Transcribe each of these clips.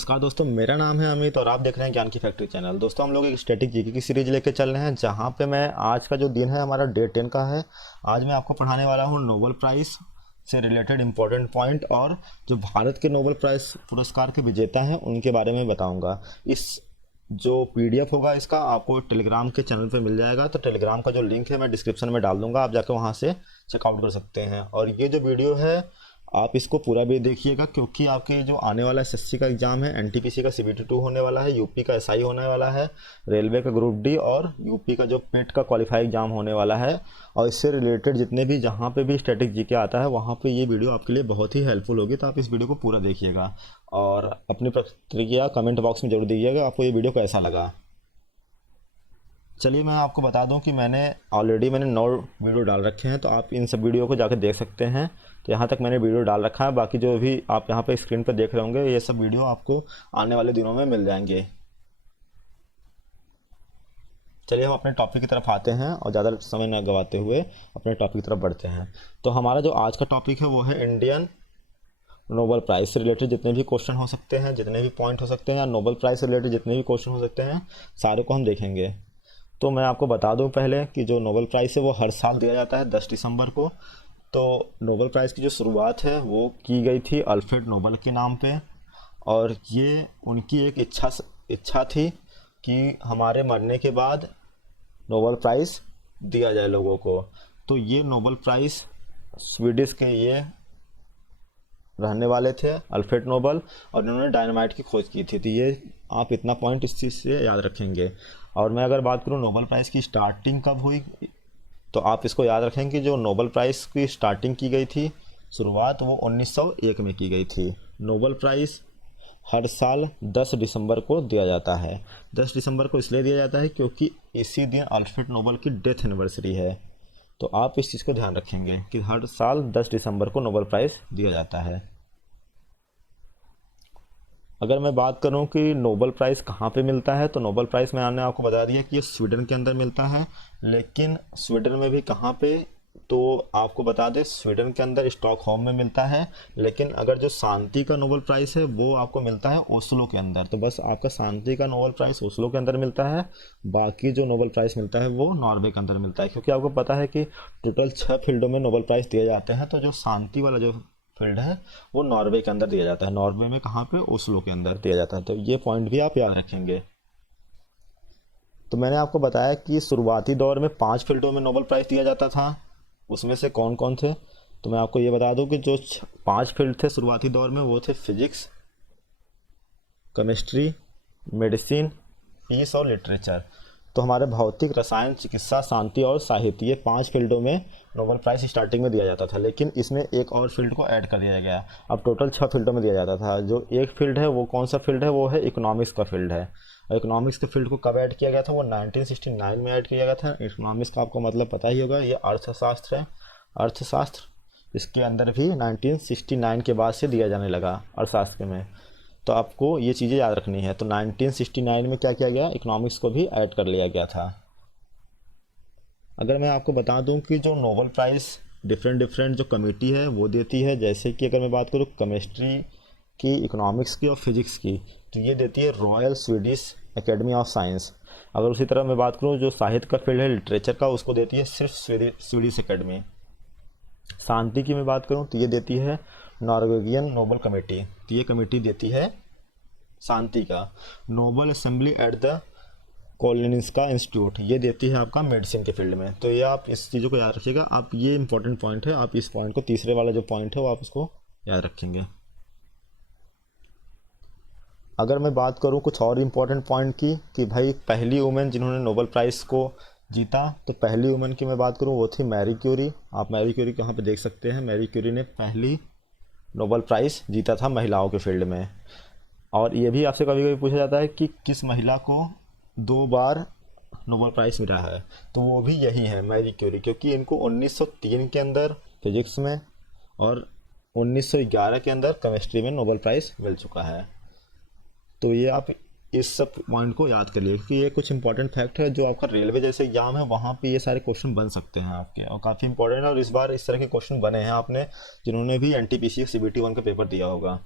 नमस्कार दोस्तों, मेरा नाम है अमित और आप देख रहे हैं ज्ञान की फैक्ट्री चैनल। दोस्तों, हम लोग एक स्टैटिक जीके की सीरीज लेके चल रहे हैं, जहां पे मैं आज का जो दिन है हमारा डे 10 का है। आज मैं आपको पढ़ाने वाला हूं नोबेल प्राइज़ से रिलेटेड इंपॉर्टेंट पॉइंट और जो भारत के नोबेल प्राइज़ पुरस्कार के विजेता हैं उनके बारे में बताऊँगा। इस जो पीडीएफ होगा इसका आपको टेलीग्राम के चैनल पे मिल जाएगा, तो टेलीग्राम का जो लिंक है मैं डिस्क्रिप्शन में डाल दूंगा, आप जाकर वहाँ से चेकआउट कर सकते हैं। और ये जो वीडियो है आप इसको पूरा भी देखिएगा, क्योंकि आपके जो आने वाला एसएससी का एग्ज़ाम है, एनटीपीसी का सीबीटी 2 होने वाला है, यूपी का एसआई होने वाला है, रेलवे का ग्रुप डी और यूपी का जो पेट का क्वालिफाई एग्ज़ाम होने वाला है। और इससे रिलेटेड जितने भी जहाँ पे भी स्टैटिक जीके आता है वहाँ पे ये वीडियो आपके लिए बहुत ही हेल्पफुल होगी, तो आप इस वीडियो को पूरा देखिएगा और अपनी प्रतिक्रिया कमेंट बॉक्स में जरूर दीजिएगा आपको ये वीडियो कैसा लगा। चलिए मैं आपको बता दूं कि मैंने 9 वीडियो डाल रखे हैं, तो आप इन सब वीडियो को जाकर देख सकते हैं। तो यहाँ तक मैंने वीडियो डाल रखा है, बाकी जो भी आप यहाँ पे स्क्रीन पर देख रहे होंगे ये सब वीडियो आपको आने वाले दिनों में मिल जाएंगे। चलिए हम अपने टॉपिक की तरफ आते हैं और ज़्यादा समय न गवाते हुए अपने टॉपिक की तरफ बढ़ते हैं। तो हमारा जो आज का टॉपिक है वो है इंडियन नोबेल प्राइज़ से रिलेटेड जितने भी क्वेश्चन हो सकते हैं, जितने भी पॉइंट हो सकते हैं, या नोबेल प्राइज़ से रिलेटेड जितने भी क्वेश्चन हो सकते हैं, सारे को हम देखेंगे। तो मैं आपको बता दूं पहले कि जो नोबेल प्राइज़ है वो हर साल दिया जाता है 10 दिसंबर को। तो नोबेल प्राइज़ की जो शुरुआत है वो की गई थी अल्फ्रेड नोबेल के नाम पे, और ये उनकी एक इच्छा थी कि हमारे मरने के बाद नोबेल प्राइज़ दिया जाए लोगों को। तो ये नोबेल प्राइज़ स्वीडिश के ये रहने वाले थे अल्फ्रेड नोबेल, और इन्होंने डायनामाइट की खोज की थी। तो ये आप इतना पॉइंट इस चीज़ से याद रखेंगे। और मैं अगर बात करूँ नोबेल प्राइज़ की स्टार्टिंग कब हुई, तो आप इसको याद रखें कि जो नोबेल प्राइज़ की स्टार्टिंग की गई थी, शुरुआत वो 1901 में की गई थी। नोबेल प्राइज़ हर साल 10 दिसंबर को दिया जाता है। 10 दिसंबर को इसलिए दिया जाता है क्योंकि इसी दिन अल्फ्रेड नोबेल की डेथ एनिवर्सरी है। तो आप इस चीज़ को ध्यान रखेंगे कि हर साल 10 दिसंबर को नोबेल प्राइज़ दिया जाता है। अगर मैं बात करूं कि नोबेल प्राइज़ कहाँ पे मिलता है, तो नोबेल प्राइज़ मैंने आपको बता दिया कि ये स्वीडन के अंदर मिलता है। लेकिन स्वीडन में भी कहाँ पे, तो आपको बता दें स्वीडन के अंदर स्टॉकहोम में मिलता है। लेकिन अगर जो शांति का नोबेल प्राइज़ है वो आपको मिलता है ओस्लो के अंदर। तो बस आपका शांति का नोबेल प्राइज़ ओस्लो के अंदर मिलता है, बाकी जो नोबेल प्राइज़ मिलता है वो नॉर्वे के अंदर मिलता है। क्योंकि आपको पता है कि टोटल 6 फील्डों में नोबेल प्राइज़ दिए जाते हैं, तो जो शांति वाला जो फील्ड है वो नॉर्वे के अंदर दिया जाता है। नॉर्वे में कहाँ पे, ओस्लो के अंदर दिया जाता है। तो ये पॉइंट भी आप याद रखेंगे। तो मैंने आपको बताया कि शुरुआती दौर में 5 फील्डों में नोबेल प्राइज़ दिया जाता था, उसमें से कौन कौन थे। तो मैं आपको ये बता दूं कि जो 5 फील्ड थे शुरुआती दौर में वो थे फिजिक्स, केमिस्ट्री, मेडिसिन, पीस और लिटरेचर। तो हमारे भौतिक, रसायन, चिकित्सा, शांति और साहित्य, ये 5 फील्डों में नोबेल प्राइज़ स्टार्टिंग में दिया जाता था। लेकिन इसमें एक और फील्ड को ऐड कर दिया गया। अब टोटल 6 फील्डों में दिया जाता था। जो एक फील्ड है वो कौन सा फील्ड है, वो है इकोनॉमिक्स का फील्ड है। इकोनॉमिक्स के फील्ड को कब ऐड किया गया था, वो 1969 में ऐड किया गया था। इकोनॉमिक्स का आपको मतलब पता ही होगा, ये अर्थशास्त्र है। अर्थशास्त्र, इसके अंदर भी 1969 के बाद से दिया जाने लगा अर्थशास्त्र में। तो आपको ये चीज़ें याद रखनी है। तो 1969 में क्या किया गया, इकोनॉमिक्स को भी ऐड कर लिया गया था। अगर मैं आपको बता दूं कि जो नोबेल प्राइज़ डिफरेंट जो कमेटी है वो देती है, जैसे कि अगर मैं बात करूं केमिस्ट्री की, इकोनॉमिक्स की और फिजिक्स की, तो ये देती है royal Swedish academy of science. अगर उसी तरह मैं बात करूं जो साहित्य का फील्ड है, लिटरेचर का, उसको देती है सिर्फ स्वीडिश एकेडमी। शांति की मैं बात करूं तो ये देती है नॉर्वेगियन नोबेल कमेटी। तो ये कमेटी देती है शांति का। Nobel assembly at the Karolinska institute, ये देती है आपका मेडिसिन के फील्ड में। तो ये आप इस चीज़ों को याद रखिएगा। आप ये इंपॉर्टेंट पॉइंट है, आप इस पॉइंट को, तीसरे वाला जो पॉइंट है वो आप इसको याद रखेंगे। अगर मैं बात करूं कुछ और इम्पोर्टेंट पॉइंट की, कि भाई पहली वुमेन जिन्होंने नोबेल प्राइज़ को जीता, तो पहली वुमेन की मैं बात करूं वो थी मैरी क्यूरी। आप मैरी क्यूरी को यहाँ पे देख सकते हैं। मैरी क्यूरी ने पहली नोबेल प्राइज़ जीता था महिलाओं के फील्ड में। और ये भी आपसे कभी कभी पूछा जाता है कि किस महिला को 2 बार नोबेल प्राइज़ मिला है, तो वो भी यही है, मैरी क्यूरी। क्योंकि इनको 1903 के अंदर फिजिक्स में और 1911 के अंदर केमिस्ट्री में नोबेल प्राइज़ मिल चुका है। तो ये आप इस सब पॉइंट को याद कर लिए, क्योंकि ये कुछ इंपॉर्टेंट फैक्ट है जो आपका रेलवे जैसे एग्जाम है वहाँ पे ये सारे क्वेश्चन बन सकते हैं आपके, और काफ़ी इंपॉर्टेंट है। और इस बार इस तरह के क्वेश्चन बने हैं आपने जिन्होंने भी एनटीपीसी सीबीटी 1 का पेपर दिया होगा।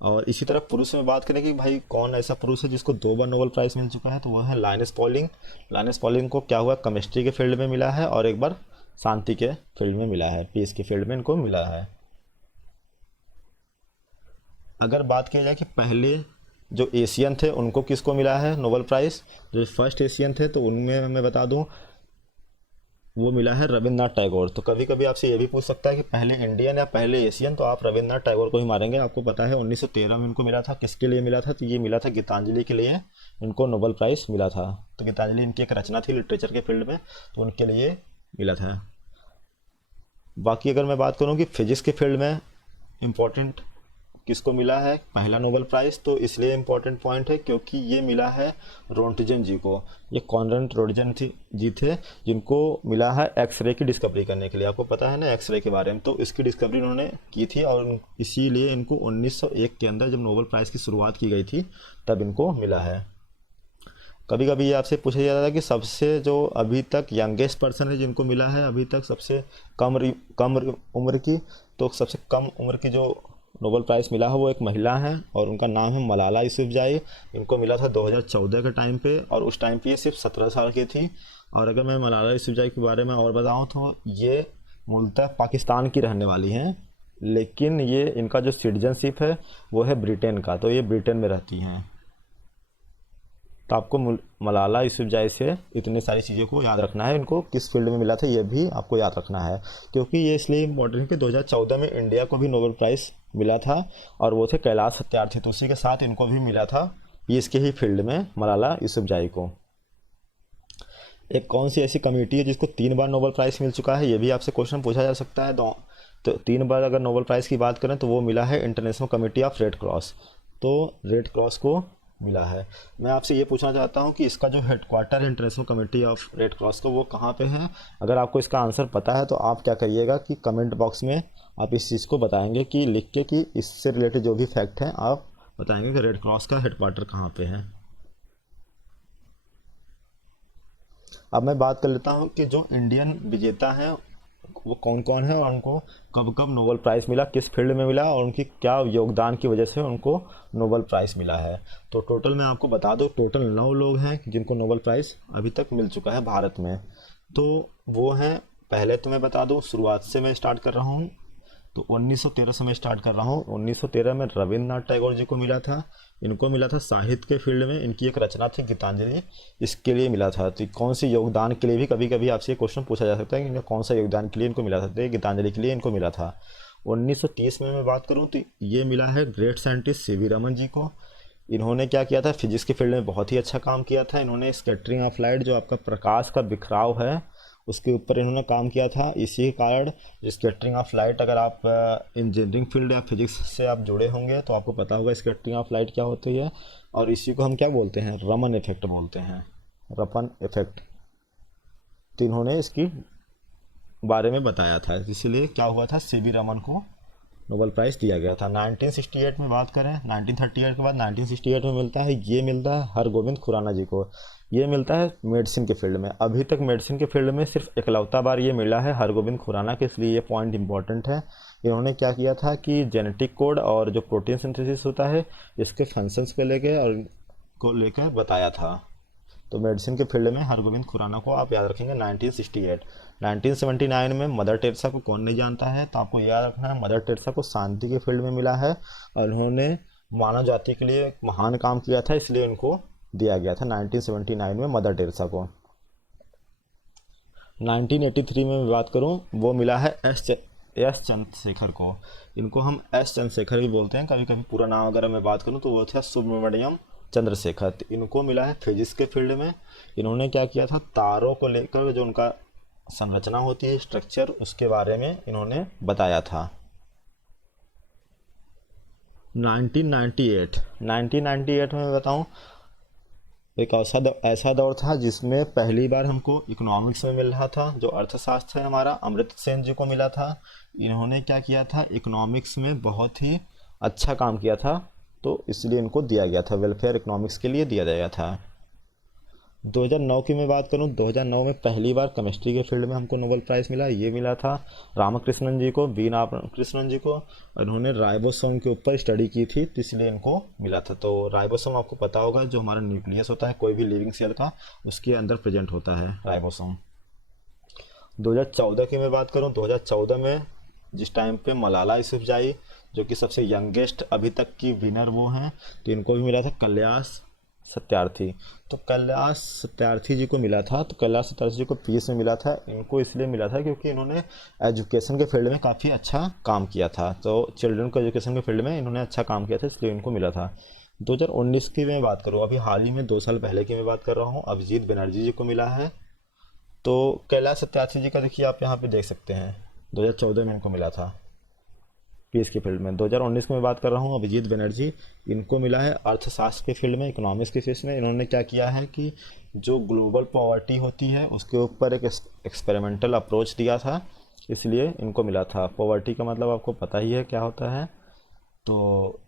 और इसी तरह पुरुष में बात करें कि भाई कौन ऐसा पुरुष है जिसको 2 बार नोबेल प्राइज़ मिल चुका है, तो वो है लाइनस पॉलिंग। लाइनस पॉलिंग को क्या हुआ, केमिस्ट्री के फील्ड में मिला है और एक बार शांति के फील्ड में मिला है, पीस के फील्ड में इनको मिला है। अगर बात की जाए कि पहले जो एशियन थे उनको किसको मिला है नोबेल प्राइज़, जो फर्स्ट एशियन थे तो उनमें मैं बता दूं वो मिला है रविंद्रनाथ टैगोर। तो कभी कभी आपसे ये भी पूछ सकता है कि पहले इंडियन या पहले एशियन, तो आप रविंद्रनाथ टैगोर को ही मारेंगे। आपको पता है 1913 में इनको मिला था। किसके लिए मिला था, तो ये मिला था गीतांजलि के लिए इनको नोबेल प्राइज़ मिला था। तो गीतांजलि इनकी एक रचना थी लिटरेचर के फील्ड में, तो उनके लिए मिला था। बाकी अगर मैं बात करूँ कि फिजिक्स के फील्ड में इम्पोर्टेंट किसको मिला है पहला नोबेल प्राइज़, तो इसलिए इम्पोर्टेंट पॉइंट है क्योंकि ये मिला है रोंटजन जी को। ये कॉनराड रोंटजन जी थे जिनको मिला है एक्सरे की डिस्कवरी करने के लिए। आपको पता है ना एक्सरे के बारे में, तो इसकी डिस्कवरी उन्होंने की थी और इसीलिए इनको 1901 के अंदर जब नोबेल प्राइज़ की शुरुआत की गई थी तब इनको मिला है। कभी कभी ये आपसे पूछा जाता है कि सबसे जो अभी तक यंगेस्ट पर्सन है जिनको मिला है अभी तक सबसे कम उम्र की, तो सबसे कम उम्र की जो नोबेल प्राइज़ मिला है वो एक महिला है और उनका नाम है मलाला यूसुफजई। इनको मिला था 2014 के टाइम पे और उस टाइम पे ये सिर्फ 17 साल की थी। और अगर मैं मलाला यूसुफजई के बारे में और बताऊं तो ये मूलतः पाकिस्तान की रहने वाली हैं, लेकिन ये इनका जो सिटीजनशिप है वो है ब्रिटेन का, तो ये ब्रिटेन में रहती हैं। तो आपको मलाला यूसुफजई से इतनी सारी चीज़ों को याद रखना है, इनको किस फील्ड में मिला था ये भी आपको याद रखना है, क्योंकि ये इसलिए इम्पोर्टेंट है कि 2014 में इंडिया को भी नोबेल प्राइज़ मिला था और वो थे कैलाश सत्यार्थी, तो उसी के साथ इनको भी मिला था पीस के ही फील्ड में मलाला यूसुफजई को। एक कौन सी ऐसी कमेटी है जिसको 3 बार नोबेल प्राइज़ मिल चुका है, ये भी आपसे क्वेश्चन पूछा जा सकता है। तो 3 बार अगर नोबेल प्राइज़ की बात करें तो वो मिला है international committee of red cross, तो रेड क्रॉस को मिला है। मैं आपसे ये पूछना चाहता हूँ कि इसका जो हेडक्वार्टर है international committee of red cross का वो कहाँ पे है। अगर आपको इसका आंसर पता है तो आप क्या करिएगा कि कमेंट बॉक्स में आप इस चीज़ को बताएंगे कि लिख के कि इससे रिलेटेड जो भी फैक्ट हैं आप बताएंगे कि रेड क्रॉस का हेडक्वार्टर कहाँ पे है। अब मैं बात कर लेता हूँ कि जो इंडियन विजेता हैं वो कौन कौन है और उनको कब कब नोबेल प्राइज़ मिला, किस फील्ड में मिला और उनकी क्या योगदान की वजह से उनको नोबेल प्राइज़ मिला है। तो टोटल मैं आपको बता दूं टोटल 9 लोग हैं जिनको नोबेल प्राइज़ अभी तक मिल चुका है भारत में। तो वो हैं, पहले तो मैं बता दूं शुरुआत से मैं स्टार्ट कर रहा हूँ, तो 1913 से मैं स्टार्ट कर रहा हूँ। 1913 में रविंद्रनाथ टैगोर जी को मिला था। इनको मिला था साहित्य के फील्ड में, इनकी एक रचना थी गीतांजलि, इसके लिए मिला था। तो कौन सी योगदान के लिए भी कभी कभी आपसे क्वेश्चन पूछा जा सकता है कि कौन सा योगदान के लिए इनको मिला था, तो गीतांजलि के लिए इनको मिला था। 1930 में मैं बात करूँ तो ये मिला है great scientist CV Raman ji को। इन्होंने क्या किया था, फिजिक्स के फील्ड में बहुत ही अच्छा काम किया था। इन्होंने स्कैटरिंग ऑफ लाइट, जो आपका प्रकाश का बिखराव है, उसके ऊपर इन्होंने काम किया था। इसी के कारण स्कैटरिंग ऑफ लाइट, अगर आप इंजीनियरिंग फील्ड या फिजिक्स से आप जुड़े होंगे तो आपको पता होगा स्कैटरिंग ऑफ लाइट क्या होती है, और इसी को हम क्या बोलते हैं, रमन इफेक्ट बोलते हैं, रमन इफेक्ट। तो इन्होंने इसकी बारे में बताया था, इसलिए क्या हुआ था, सीवी रमन को नोबेल प्राइज़ दिया गया था। 1968 में बात करें, 1938 के बाद 1968 में मिलता है, ये मिलता है हरगोविंद खुराना जी को। ये मिलता है मेडिसिन के फील्ड में। अभी तक मेडिसिन के फील्ड में सिर्फ इकलौता बार ये मिला है हरगोविंद खुराना के, इसलिए ये पॉइंट इंपॉर्टेंट है। इन्होंने क्या किया था कि जेनेटिक कोड और जो प्रोटीन सिंथेसिस होता है इसके फंक्शंस को लेकर बताया था। तो मेडिसिन के फील्ड में हरगोविंद खुराना को आप याद रखेंगे। 1968 1979 में मदर टेरेसा को कौन नहीं जानता है, तो आपको याद रखना है मदर टेरेसा को शांति के फील्ड में मिला है और उन्होंने मानव जाति के लिए एक महान काम किया था, इसलिए उनको दिया गया था 1979 में मदर टेरेसा को। 1983 में मैं बात करूं, वो मिला है एस चंद्रशेखर को। इनको हम एस चंद्रशेखर भी बोलते हैं, कभी कभी पूरा नाम अगर मैं बात करूं तो वो था सुब्रमण्यम चंद्रशेखर। इनको मिला है फिजिक्स के फील्ड में। इन्होंने क्या किया था, तारों को लेकर जो उनका संरचना होती है, स्ट्रक्चर, उसके बारे में इन्होंने बताया था। 1998 में बताऊं, एक ऐसा दौर था जिसमें पहली बार हमको इकोनॉमिक्स में मिल रहा था, जो अर्थशास्त्र है हमारा, अमर्त्य सेन जी को मिला था। इन्होंने क्या किया था, इकोनॉमिक्स में बहुत ही अच्छा काम किया था, तो इसलिए इनको दिया गया था, वेलफेयर इकोनॉमिक्स के लिए दिया गया था। 2009 की मैं बात करूं, 2009 में पहली बार केमिस्ट्री के फील्ड में हमको नोबेल प्राइज़ मिला। ये मिला था रामकृष्णन जी को, वी रामकृष्णन जी को। इन्होंने राइबोसोम के ऊपर स्टडी की थी, तो इसलिए इनको मिला था। तो राइबोसोम आपको पता होगा, जो हमारा न्यूक्लियस होता है कोई भी लिविंग सेल का, उसके अंदर प्रेजेंट होता है राइबोसोम। 2014 की मैं बात करूं, 2014 में जिस टाइम पे मलाला यूसुफजई, जो कि सबसे यंगेस्ट अभी तक की विनर वो हैं, तो इनको भी मिला था कैलाश सत्यार्थी। तो कैलाश सत्यार्थी जी को मिला था, तो कैलाश सत्यार्थी जी को पीस में मिला था। इनको इसलिए मिला था क्योंकि इन्होंने एजुकेशन के फील्ड में काफ़ी अच्छा काम किया था। तो चिल्ड्रन को एजुकेशन के फील्ड में इन्होंने अच्छा काम किया था, इसलिए इनको मिला था। 2019 की मैं बात करूँ, अभी हाल ही में 2 साल पहले की मैं बात कर रहा हूँ, अभिजीत बनर्जी जी को मिला है। तो कैलाश सत्यार्थी जी का देखिए आप यहाँ पे देख सकते हैं, 2014 में इनको मिला था पीस की फील्ड में। 2019 में बात कर रहा हूँ, अभिजीत बनर्जी, इनको मिला है अर्थशास्त्र के फील्ड में, इकोनॉमिक्स के फील्ड में। इन्होंने क्या किया है कि जो ग्लोबल पॉवर्टी होती है उसके ऊपर एक एक्सपेरिमेंटल अप्रोच दिया था, इसलिए इनको मिला था। पॉवर्टी का मतलब आपको पता ही है क्या होता है। तो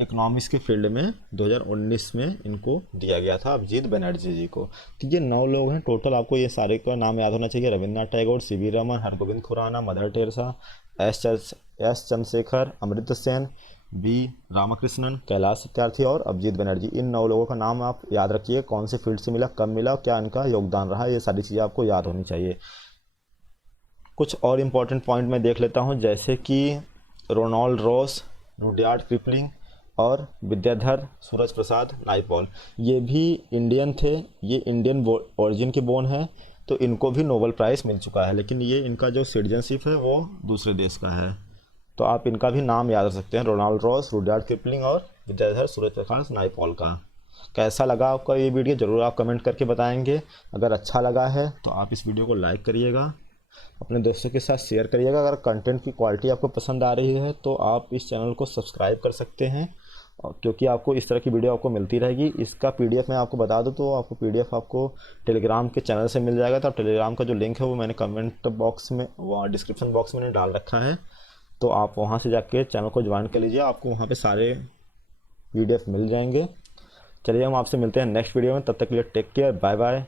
इकोनॉमिक्स के फील्ड में 2019 में इनको दिया गया था अभिजीत बनर्जी जी को। तो ये 9 लोग हैं टोटल, आपको ये सारे का नाम याद होना चाहिए। रविन्द्रनाथ टैगोर, सीवी रमन, हरगोविंद खुराना, मदर टेरेसा, एस चंद्रशेखर, अमृत सेन, बी रामकृष्णन, कैलाश सत्यार्थी और अभिजीत बनर्जी। इन 9 लोगों का नाम आप याद रखिए, कौन से फील्ड से मिला, कब मिला, क्या इनका योगदान रहा, ये सारी चीज़ें आपको याद होनी चाहिए। कुछ और इम्पोर्टेंट पॉइंट मैं देख लेता हूँ, जैसे कि रोनाल्ड रॉस, रुडयार्ड किपलिंग और विद्याधर सूरज प्रसाद नाइपॉल, ये भी इंडियन थे। ये इंडियन ओरिजिन के बोन है, तो इनको भी नोबेल प्राइज़ मिल चुका है, लेकिन ये इनका जो सिटीजनशिप है वो दूसरे देश का है। तो आप इनका भी नाम याद रख सकते हैं, रोनाल्ड रॉस, रुडयार्ड किपलिंग और विद्याधर सूरज प्रकाश नाइपॉल का। कैसा लगा आपका ये वीडियो, ज़रूर आप कमेंट करके बताएंगे। अगर अच्छा लगा है तो आप इस वीडियो को लाइक करिएगा, अपने दोस्तों के साथ शेयर करिएगा। अगर कंटेंट की क्वालिटी आपको पसंद आ रही है तो आप इस चैनल को सब्सक्राइब कर सकते हैं, क्योंकि आपको इस तरह की वीडियो आपको मिलती रहेगी। इसका पीडीएफ मैं आपको बता दूं तो आपको पीडीएफ आपको टेलीग्राम के चैनल से मिल जाएगा। तो टेलीग्राम का जो लिंक है वो मैंने कमेंट बॉक्स में, वो डिस्क्रिप्शन बॉक्स में डाल रखा है, तो आप वहाँ से जाके चैनल को ज्वाइन कर लीजिए, आपको वहाँ पे सारे पीडीएफ मिल जाएंगे। चलिए हम आपसे मिलते हैं नेक्स्ट वीडियो में, तब तक के लिए टेक केयर, बाय बाय।